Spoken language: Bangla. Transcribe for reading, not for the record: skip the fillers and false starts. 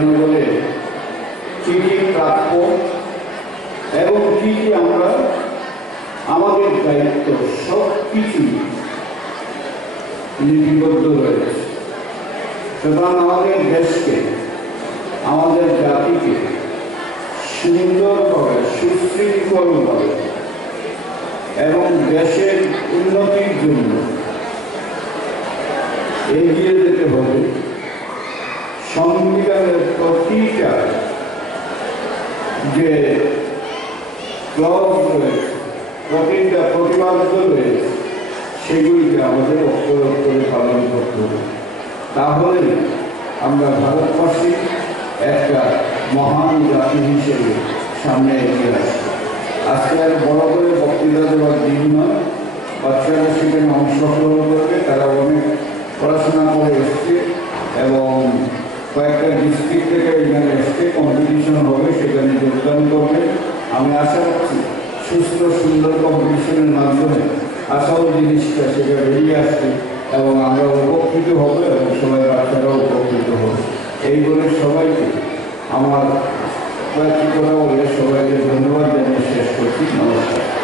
জনগণের কি কি প্রাপ্য এবং কি কি আমরা আমাদের দায়িত্ব সব কিছু লিপিবদ্ধ রয়েছে। সুতরাং আমাদের দেশকে, আমাদের জাতিকে সুন্দরভাবে, সুশৃঙ্খলভাবে এবং দেশের উন্নতির জন্য এগিয়ে যেতে হবে। সংবিধানের প্রতিটা যে ক্লজ রয়েছে, প্রতিটা প্রতিবাদ্য রয়েছে, সেগুলিকে আমাদের অক্ষর অক্ষরে পালন করতে হবে। তাহলে আমরা ভারতবর্ষে একটা মহান জাতি হিসেবে সামনে এগিয়ে আসবো। আজকে আর বড় করে বক্তৃতা দেওয়ার দিন নয়, বাচ্চারা সেখানে অংশগ্রহণ করবে। তারা অনেক পড়াশোনা করে এসছে এবং কয়েকটা ডিস্ট্রিক্ট থেকে এখানে এসছে, কম্পিটিশন হবে, সেখানে যোগদান করবে। আমি আশা করছি সুস্থ সুন্দর কম্পিটিশনের মাধ্যমে আসল জিনিসটা সেটা বেরিয়ে আসবে এবং আমরা উপকৃত হব এবং সবাই বাচ্চারাও উপকৃত হবে। এই বলে সবাইকে আমার কয়েকটি কথা বলে সবাইকে ধন্যবাদ জানিয়ে শেষ করছি। নমস্কার।